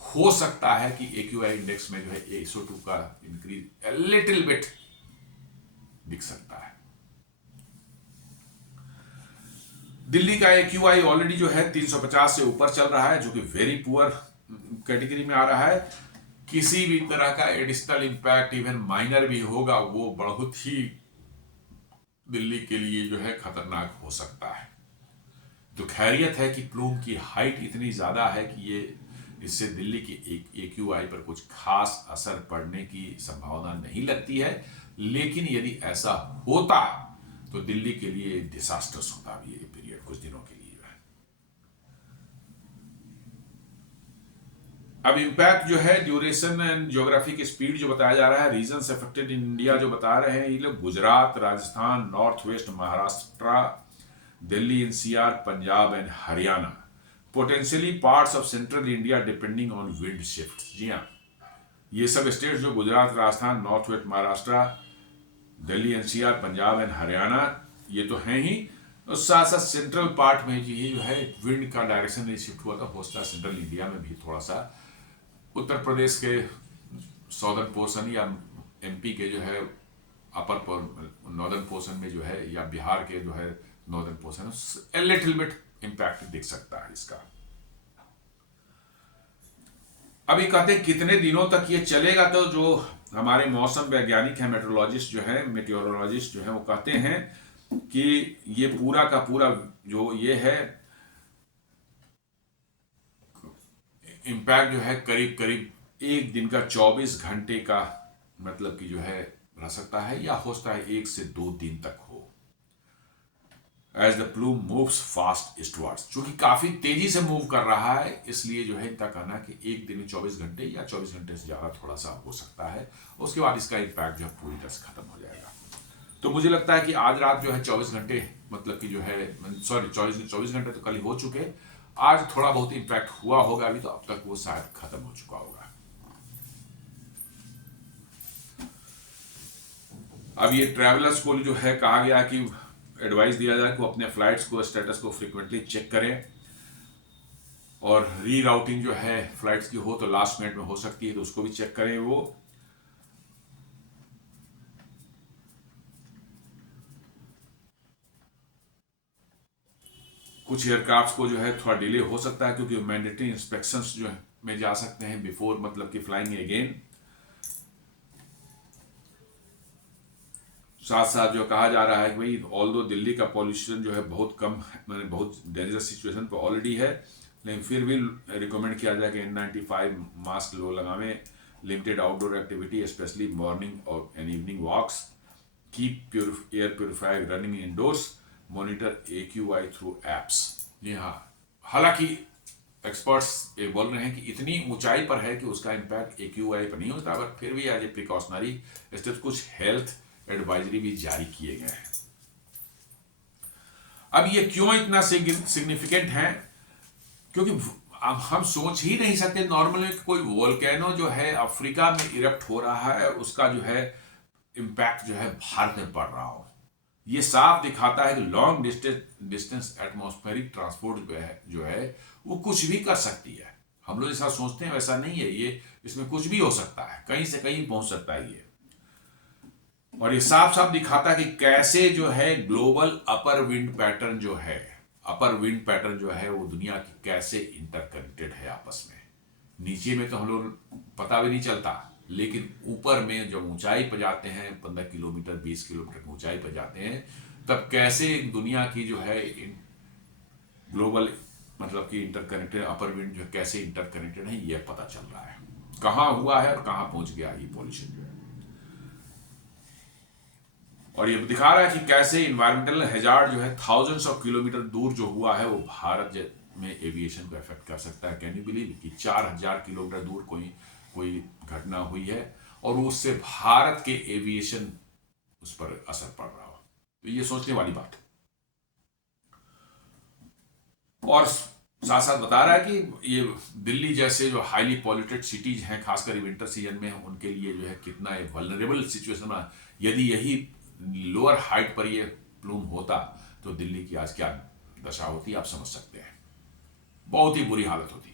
हो सकता है कि AQI इंडेक्स में जो है SO2 का इंक्रीज लिटिल बिट दिख सकता है। दिल्ली का AQI ऑलरेडी जो है 350 से ऊपर चल रहा है, जो कि वेरी पुअर कैटेगरी में आ रहा है। किसी भी तरह का एडिशनल इंपैक्ट इवन माइनर भी होगा वो बहुत ही दिल्ली के लिए जो है खतरनाक हो सकता है। तो खैरियत है कि प्लूम की हाइट इतनी ज्यादा है कि ये इससे दिल्ली की AQI पर कुछ खास असर पड़ने की संभावना नहीं लगती है, लेकिन यदि ऐसा होता तो दिल्ली के लिए डिजास्टर्स होता भी ये पीरियड कुछ दिनों के लिए। अब इम्पैक्ट जो है ड्यूरेशन एंड ज्योग्राफी की स्पीड जो बताया जा रहा है, रीजन्स अफेक्टेड इन इंडिया जो बता रहे हैं ये लोग Gujarat, Rajasthan, north west, Maharashtra, Delhi NCR, Punjab and Haryana, potentially parts of central India depending on wind shift. जी हाँ, ये सब स्टेट जो Gujarat, Rajasthan, north west, Maharashtra, Delhi NCR, Punjab and Haryana, ये तो हैं ही। और साथ साथ सेंट्रल पार्ट में जो है विंड का डायरेक्शन शिफ्ट हुआ था, हो सकता है सेंट्रल इंडिया में भी थोड़ा सा, उत्तर प्रदेश के सॉदर्न पोर्शन या MP के जो है अपर नॉर्दर्न पोर्शन में जो है, या बिहार के जो है northern portion, little bit impact दिख सकता है इसका। अभी कहते हैं कितने दिनों तक ये चलेगा, तो जो हमारे मौसम वैज्ञानिक हैं, मेट्रोलॉजिस्ट जो है वो कहते हैं कि ये पूरा का पूरा जो ये है इम्पैक्ट जो है करीब करीब एक दिन का 24 घंटे का मतलब कि जो है रह सकता है, या हो सकता है 1 से 2 दिन तक हो, as the plume moves fast eastwards, चूंकि काफी तेजी से मूव कर रहा है, इसलिए जो है इनका कहना है कि एक दिन में 24 घंटे या 24 घंटे से ज्यादा थोड़ा सा हो सकता है, उसके बाद इसका इम्पैक्ट जो है पूरी तरह से खत्म हो जाएगा। तो मुझे लगता है कि आज रात जो है 24 घंटे मतलब कि जो है, सॉरी 24 घंटे तो कल ही हो चुके, आज थोड़ा बहुत इम्पैक्ट हुआ होगा, अभी तो अब तक वो शायद खत्म हो चुका होगा। अब ये ट्रैवलर्स को जो है कहा गया कि एडवाइस दिया जाए कि वो अपने फ्लाइट्स को स्टेटस को फ्रीक्वेंटली चेक करें, और री राउटिंग जो है फ्लाइट्स की हो तो लास्ट मिनट में हो सकती है, तो उसको भी चेक करें वो। कुछ एयरक्राफ्ट को जो है थोड़ा डिले हो सकता है, क्योंकि मैंडेटरी इंस्पेक्शंस जो है में जा सकते हैं बिफोर मतलब कि फ्लाइंग अगेन। साथ साथ जो कहा जा रहा है कि भाई ऑल दो दिल्ली का पॉल्यूशन जो है बहुत कम, मैंने बहुत डेंजरस सिचुएशन पर ऑलरेडी है, लेकिन फिर भी रिकमेंड किया जाए कि N95 मास्क लो लगावें, limited outdoor activity specially morning और and evening walks, keep air purifier running indoors, monitor AQI through apps. जी हाँ, हालांकि एक्सपर्ट्स ये बोल रहे हैं कि इतनी ऊंचाई पर है कि उसका इम्पैक्ट AQI पर नहीं होता, पर फिर भी एज ए प्रिकॉशनरी स्टेप्स कुछ हेल्थ एडवाइजरी भी जारी किए गए हैं। अब ये क्यों इतना सिग्निफिकेंट है, क्योंकि अब हम सोच ही नहीं सकते नॉर्मली कोई वोल्केनो जो है अफ्रीका में इरप्ट हो रहा है, उसका जो है इम्पैक्ट जो है भारत में पड़ रहा हो। ये साफ दिखाता है कि लॉन्ग डिस्टेंस एटमॉस्फेरिक ट्रांसपोर्ट जो है वो कुछ भी कर सकती है। हम लोग जैसा सोचते हैं वैसा नहीं है, ये इसमें कुछ भी हो सकता है, कहीं से कहीं पहुंच सकता है ये। और ये साफ साफ दिखाता है कि कैसे जो है ग्लोबल अपर विंड पैटर्न जो है वो दुनिया की कैसे इंटरकनेक्टेड है आपस में। नीचे में तो हम लोग पता भी नहीं चलता, लेकिन ऊपर में जब ऊंचाई पर जाते हैं 15 किलोमीटर 20 किलोमीटर ऊंचाई पर जाते हैं, तब कैसे दुनिया की जो है ग्लोबल मतलब कि इंटरकनेक्टेड अपर विंड जो कैसे इंटरकनेक्टेड है ये पता चल रहा है, कहां हुआ है और कहां पहुंच गया ये पॉल्यूशन जो है। और ये दिखा रहा है कि कैसे इन्वायरमेंटल हैजार्ड जो है थाउजेंड्स ऑफ किलोमीटर दूर जो हुआ है वो भारत में एविएशन को अफेक्ट कर सकता है। कैन यू बिलीव कि 4000 किलोमीटर दूर कोई घटना हुई है और उससे भारत के एविएशन उस पर असर पड़ रहा हो, तो ये सोचने वाली बात है। और साथ साथ बता रहा है कि ये दिल्ली जैसे जो हाईली पॉल्यूटेड सिटीज हैं, खासकर विंटर सीजन में, उनके लिए जो है कितना वल्नरेबल सिचुएशन बना। यदि यही लोअर हाइट पर ये प्लूम होता तो दिल्ली की आज क्या दशा होती आप समझ सकते हैं, बहुत ही बुरी हालत होती।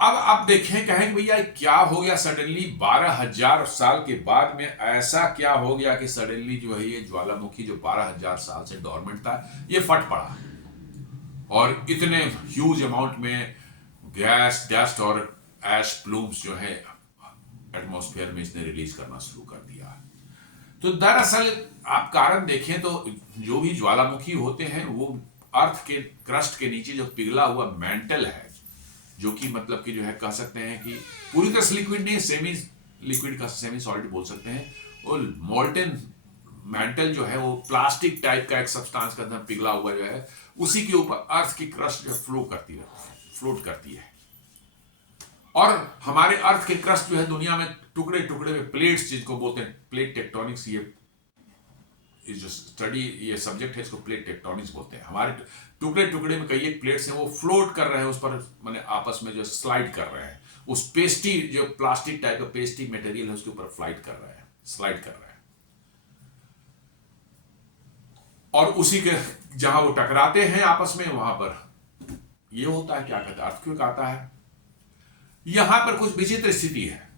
अब आप देखें, कहें कि भैया क्या हो गया सडनली 12,000 साल के बाद में ऐसा क्या हो गया कि सडनली जो है ये ज्वालामुखी जो 12,000 साल से डोरमेंट था ये फट पड़ा और इतने ह्यूज अमाउंट में गैस डस्ट और एश प्लूम्स जो है एटमॉस्फेयर में इसने रिलीज करना शुरू कर दिया। तो दरअसल आप कारण देखें तो जो भी ज्वालामुखी होते हैं वो अर्थ के क्रस्ट के नीचे जो पिघला हुआ मेंटल है, जो कि मतलब कि जो है कह सकते हैं कि पूरी तरह से लिक्विड नहीं, सेमी लिक्विड का सेमी सॉलिड बोल सकते हैं, वो मोल्टन मेंटल जो है वो प्लास्टिक टाइप का एक सब्सटेंस के अंदर पिघला हुआ जो है उसी के ऊपर अर्थ की क्रस्ट जो फ्लोट करती है। और हमारे अर्थ के क्रस्ट जो है दुनिया में टुकड़े टुकड़े में प्लेट्स जिनको बोलते हैं प्लेट टेक्टोनिक्स, ये जो स्टडी ये सब्जेक्ट है इसको प्लेट टेक्टोनिक्स बोलते हैं। हमारे टुकड़े टुकड़े में कई एक प्लेट्स हैं वो फ्लोट कर रहे हैं उस पर, माने आपस में जो स्लाइड कर रहे हैं, उस पेस्टी जो प्लास्टिक टाइप का पेस्टी मटेरियल है उसके ऊपर स्लाइड कर रहे हैं। और उसी के जहां वो टकराते हैं आपस में वहां पर ये होता है, क्या कहते हैं, अर्थक्वेक आता है। यहां पर कुछ विचित्र स्थिति है।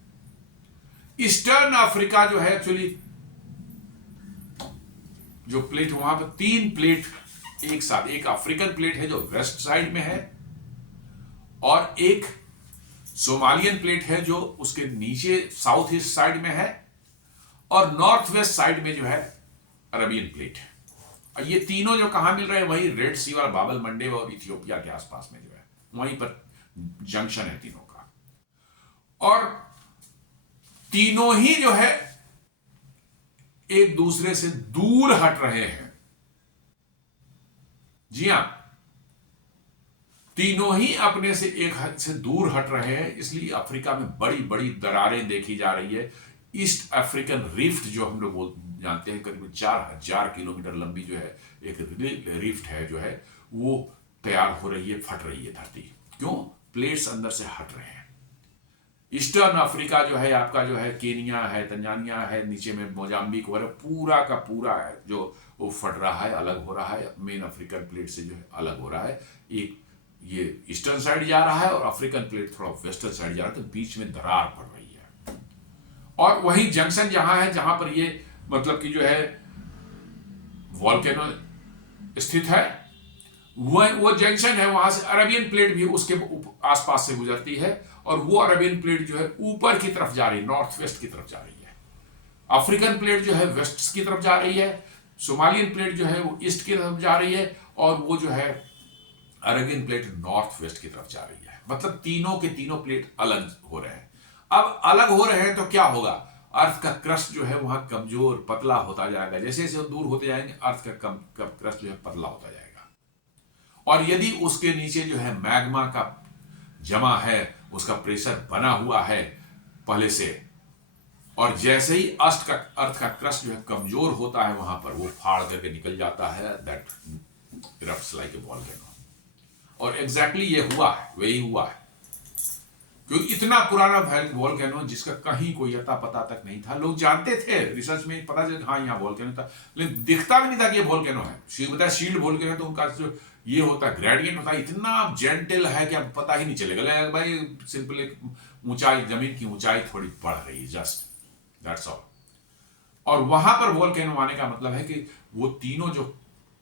ईस्टर्न अफ्रीका जो है एक्चुअली जो प्लेट वहां पर 3 प्लेट एक साथ, एक अफ्रीकन प्लेट है जो वेस्ट साइड में है और एक सोमालियन प्लेट है जो उसके नीचे साउथ ईस्ट साइड में है, और नॉर्थ वेस्ट साइड में जो है अरबियन प्लेट है। और ये तीनों जो कहां मिल रहे हैं, वही रेड सी और बाबल मंडेब और इथियोपिया के आसपास में जो है, वहीं पर जंक्शन है तीनों का। और तीनों ही जो है एक दूसरे से दूर हट रहे हैं। जी हां, तीनों ही अपने से एक हद से दूर हट रहे हैं, इसलिए अफ्रीका में बड़ी बड़ी दरारें देखी जा रही है। ईस्ट अफ्रीकन रिफ्ट जो हम लोग जानते हैं, करीब 4000 किलोमीटर लंबी जो है एक रिफ्ट है जो है, वो तैयार हो रही है, फट रही है धरती। क्यों? प्लेट्स अंदर से हट रहे हैं। ईस्टर्न अफ्रीका जो है आपका, जो है केनिया है, तंजानिया है, नीचे में मोजाम्बिक वगैरह, पूरा का पूरा है जो वो फट रहा है, अलग हो रहा है, मेन अफ्रीकन प्लेट से जो है अलग हो रहा है। एक ये ईस्टर्न साइड जा रहा है और अफ्रीकन प्लेट थोड़ा वेस्टर्न साइड जा रहा है, तो बीच में दरार पड़ रही है। और वही जंक्शन जहां है, जहां पर ये मतलब कि जो है वॉल्केनो स्थित है, वो जंक्शन है, वहां से अरबियन प्लेट भी उसके आसपास से गुजरती है, और वो अरबियन प्लेट जो है ऊपर की तरफ जा रही है, नॉर्थ वेस्ट की तरफ जा रही है। अफ्रीकन प्लेट जो है वेस्ट की तरफ जा रही है, सोमालियन प्लेट जो है वो ईस्ट की तरफ जा रही है, और वो जो है अरबियन प्लेट नॉर्थ वेस्ट की तरफ जा रही है। मतलब तीनों के तीनों प्लेट अलग हो रहे हैं। अब अलग हो रहे हैं तो क्या होगा? अर्थ का क्रस्ट जो है वहां कमजोर पतला होता जाएगा। जैसे जैसे दूर होते जाएंगे, अर्थ का क्रस्ट जो है पतला होता जाएगा। और यदि उसके नीचे जो है मैग्मा का जमा है, उसका प्रेशर बना हुआ है पहले से, और जैसे ही अर्थ का क्रस्ट जो है कमजोर होता है, वहां पर वो फाड़ करके निकल जाता है, दैट इरप्ट्स लाइक ए वोल्केनो। और एग्जैक्टली ये हुआ है, वही हुआ है। क्योंकि इतना पुराना वोल्केनो जिसका कहीं कोई अता पता तक नहीं था। लोग जानते थे, रिसर्च में पता चला हाँ यहाँ वोल्केनो था, लेकिन दिखता भी नहीं था कि ये वोल्केनो है। बताया शील्ड वोल्केनो है, तो उनका जो ये होता है ग्रेडियंट होता है, इतना जेंटल है कि अब पता ही नहीं चलेगा। भाई सिंपल एक ऊंचाई, जमीन की ऊंचाई थोड़ी बढ़ रही है, जस्ट दैट्स ऑल। और वहां पर वोल्केनो आने का मतलब है कि वो तीनों जो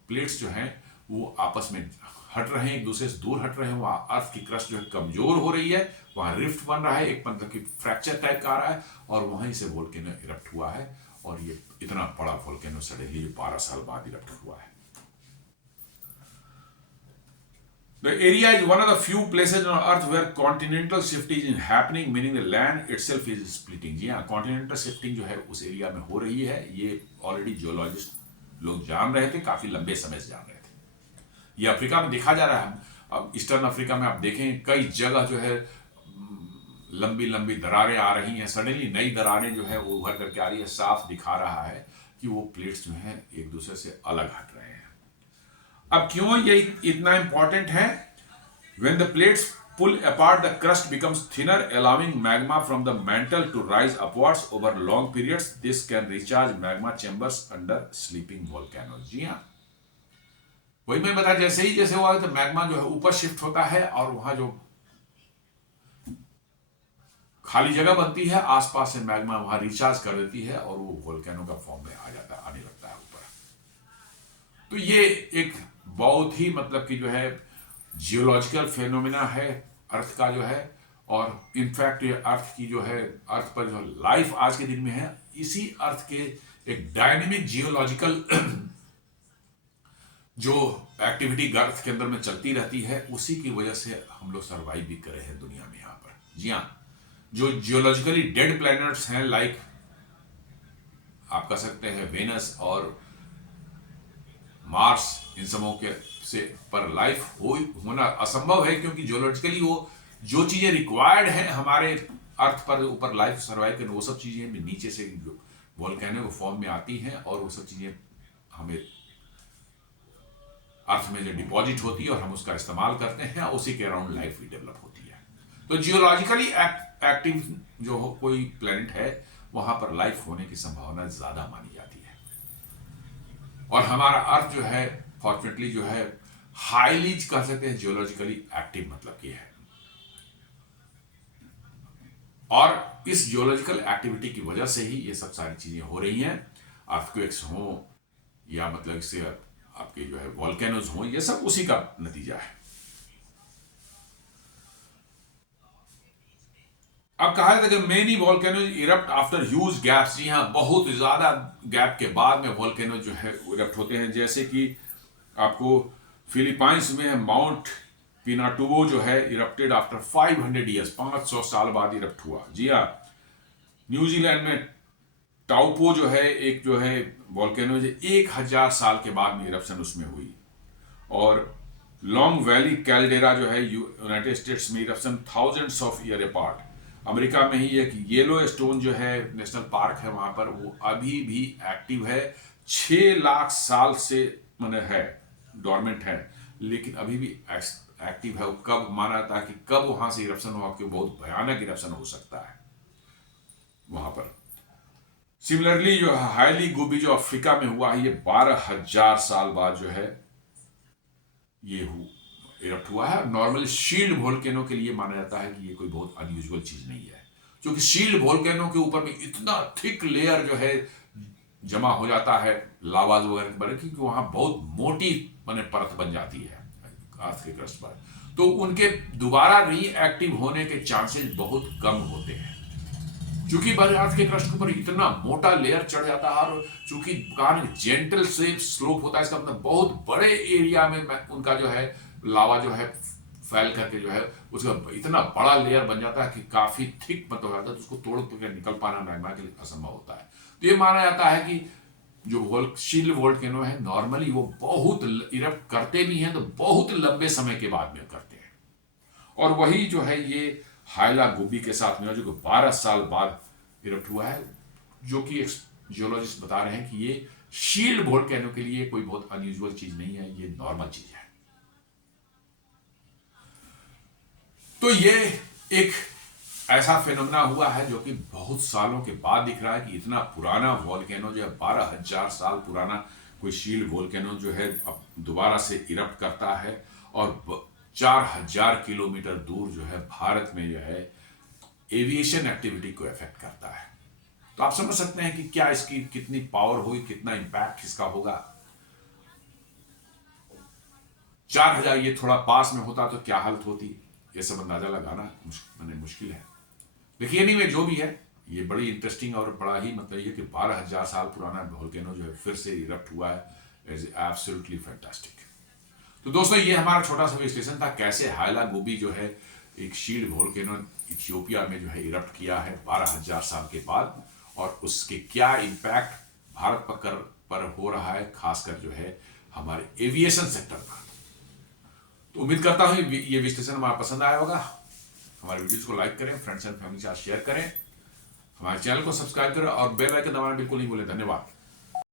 प्लेट्स जो हैं वो आपस में हट रहे हैं, एक दूसरे से दूर हट रहे हैं। वहां अर्थ की क्रस्ट जो है कमजोर हो रही है, वहां रिफ्ट बन रहा है, एक मतलब की फ्रैक्चर टाइप का आ रहा है, और वहीं से वोल्केनो इरप्ट हुआ है। और ये इतना बड़ा वोल्केनो सडनली 12 साल बाद इरप्ट हुआ है। The area is one of the few places on Earth where continental shifting is happening, meaning the land itself is splitting। जी हाँ, कॉन्टिनेंटल शिफ्टिंग जो है उस एरिया में हो रही है। ये ऑलरेडी जियोलॉजिस्ट लोग जान रहे थे, काफी लंबे समय से जान रहे थे। ये अफ्रीका में देखा जा रहा है। अब ईस्टर्न अफ्रीका में आप देखें, कई जगह जो है लंबी लंबी दरारें आ रही हैं, सडनली नई दरारें जो है वो उभर करके आ रही है। साफ दिखा रहा है कि वो प्लेट्स जो है एक दूसरे से अलग हट रहे हैं। अब क्यों ये इतना इंपॉर्टेंट है? When the plates pull apart, the crust becomes thinner, allowing magma from the mantle to rise upwards over long periods. This can recharge magma chambers under sleeping volcanoes। जी हाँ, वही मैं बता, जैसे ही जैसे हुआ तो मैग्मा जो है ऊपर शिफ्ट होता है, और वहां जो खाली जगह बनती है आसपास से मैग्मा वहां रिचार्ज कर देती है, और वो वोल्केनो का फॉर्म में आने लगता है ऊपर। तो ये एक बहुत ही मतलब कि जो है जियोलॉजिकल फेनोमेना है अर्थ का जो है। और इनफैक्ट ये अर्थ की जो है, अर्थ पर जो लाइफ आज के दिन में है, इसी अर्थ के एक डायनेमिक जियोलॉजिकल जो एक्टिविटी अर्थ के अंदर में चलती रहती है, उसी की वजह से हम लोग सर्वाइव भी कर रहे हैं दुनिया में यहाँ पर। जी हाँ, जो जियोलॉजिकली डेड प्लैनेट्स हैं, लाइक आप कह सकते हैं वेनस और मार्स, इन सबों के से पर लाइफ होना असंभव है, क्योंकि जियोलॉजिकली वो जो चीजें रिक्वायर्ड हैं हमारे अर्थ पर ऊपर लाइफ सर्वाइव करने, वो सब चीजें नीचे से वोल्केनो के फॉर्म में आती हैं, और वो सब चीजें हमें अर्थ में जो डिपॉजिट होती है और हम उसका इस्तेमाल करते हैं, उसी के अराउंड लाइफ भी डेवलप होती है। तो जियोलॉजिकली एक्टिव जो कोई प्लेनेट है, वहां पर लाइफ होने की संभावना ज्यादा मानी जाती है। और हमारा अर्थ जो है फॉर्चुनेटली जो है हाईली कह सकते हैं जियोलॉजिकली एक्टिव, मतलब ये है। और इस जियोलॉजिकल एक्टिविटी की वजह से ही ये सब सारी चीजें हो रही हैं। अर्थक्वेक्स हो या मतलब इससे आपके जो है वोल्केनोज हो, ये सब उसी का नतीजा है। अब कहा जाता है कि many volcanoes erupt after huge gaps. जी हाँ, बहुत ज्यादा गैप के बाद में वोल्केनो जो है इरप्ट होते हैं। जैसे कि आपको फिलीपाइंस में माउंट पिनाटुबो जो है इरप्टेड आफ्टर 500 ईयर्स, 500 साल बाद इरप्ट हुआ। जी हाँ, न्यूजीलैंड में टाउपो जो है एक जो है वोल्केनो जो 1000 साल के बाद में इरप्शन उसमें हुई। और लॉन्ग वैली कैल्डेरा जो है यूनाइटेड स्टेट्स में eruption thousands of year apart. America में ही एक येलो स्टोन जो है नेशनल पार्क है, वहां पर वो अभी भी एक्टिव है। 6 लाख साल से मैंने है डोरमेंट है, लेकिन अभी भी एक्टिव है। कब माना जाता है कि कब वहां से इरप्शन हुआ, कि बहुत भयानक इरप्शन हो सकता है वहां पर। सिमिलरली जो हाईली गोबी जो अफ्रीका में हुआ है, ये 12,000 साल बाद जो है ये इरप्ट हुआ है। नॉर्मली शील्ड वोल्केनो के लिए माना जाता है कि ये कोई बहुत अनयूजुअल चीज नहीं है, क्योंकि शील्ड वोल्केनो के ऊपर में इतना थिक लेयर जो है जमा हो जाता है लावा वगैरह के बारे, क्योंकि वहां बहुत मोटी माने परत बन जाती है अर्थ के क्रस्ट पर, तो उनके दोबारा रीएक्टिव होने के चांसेस बहुत कम होते हैं। चूंकि अर्थ के क्रस्ट के ऊपर इतना मोटा लेयर चढ़ जाता है, और चूंकि जेंटल से स्लोप होता है, इसका मतलब बहुत बड़े एरिया में उनका जो है लावा जो है फैल करके जो है उसका इतना बड़ा लेयर बन जाता है कि काफी थिक मतलब हो जाता है, तो उसको तोड़ के निकल पाना मैग्मा के लिए असंभव होता है। तो ये माना जाता है कि जो शील्ड वोल्केनो है नॉर्मली वो बहुत इरप्ट करते भी हैं तो बहुत लंबे समय के बाद में करते हैं। और वही जो है ये हाइला गोबी के साथ में जो 12 साल बाद इरप्ट हुआ है, जो कि जियोलॉजिस्ट बता रहे हैं कि ये शील्ड वोल्केनो के लिए कोई बहुत अनयूजुअल चीज नहीं है, ये नॉर्मल चीज है। तो ये एक ऐसा फिनोमेना हुआ है जो कि बहुत सालों के बाद दिख रहा है कि इतना पुराना वोल्केनो जो है 12,000 साल पुराना कोई शील्ड वोल्केनो जो है अब दोबारा से इरप्ट करता है, और 4,000 किलोमीटर दूर जो है भारत में जो है एविएशन एक्टिविटी को इफेक्ट करता है। तो आप समझ सकते हैं कि क्या इसकी कितनी पावर होगी, कितना इंपैक्ट इसका होगा। 4,000 ये थोड़ा पास में होता तो क्या हालत होती, ये सब अंदाजा लगाना मुश्किल है। देखिए नहीं में जो भी है, ये बड़ी इंटरेस्टिंग और बड़ा ही मतलब ये कि 12,000 साल पुराना वोल्केनो जो है फिर से इरप्ट हुआ है, इज एब्सोल्युटली फैंटास्टिक। तो दोस्तों ये हमारा छोटा सा विश्लेषण था कैसे हाइला गोबी जो है एक शील्ड वोल्केनो इथियोपिया में जो है इरप्ट किया है 12,000 साल के बाद, और उसके क्या इम्पैक्ट भारत पर हो रहा है, खासकर जो है हमारे एविएशन सेक्टर पर। तो उम्मीद करता हूं ये विश्लेषण हमारा पसंद आया होगा। हमारे वीडियोस को लाइक करें, फ्रेंड्स एंड फैमिली के साथ शेयर करें, हमारे चैनल को सब्सक्राइब करें और बेल आइकन दबाना बिल्कुल नहीं भूलें। धन्यवाद।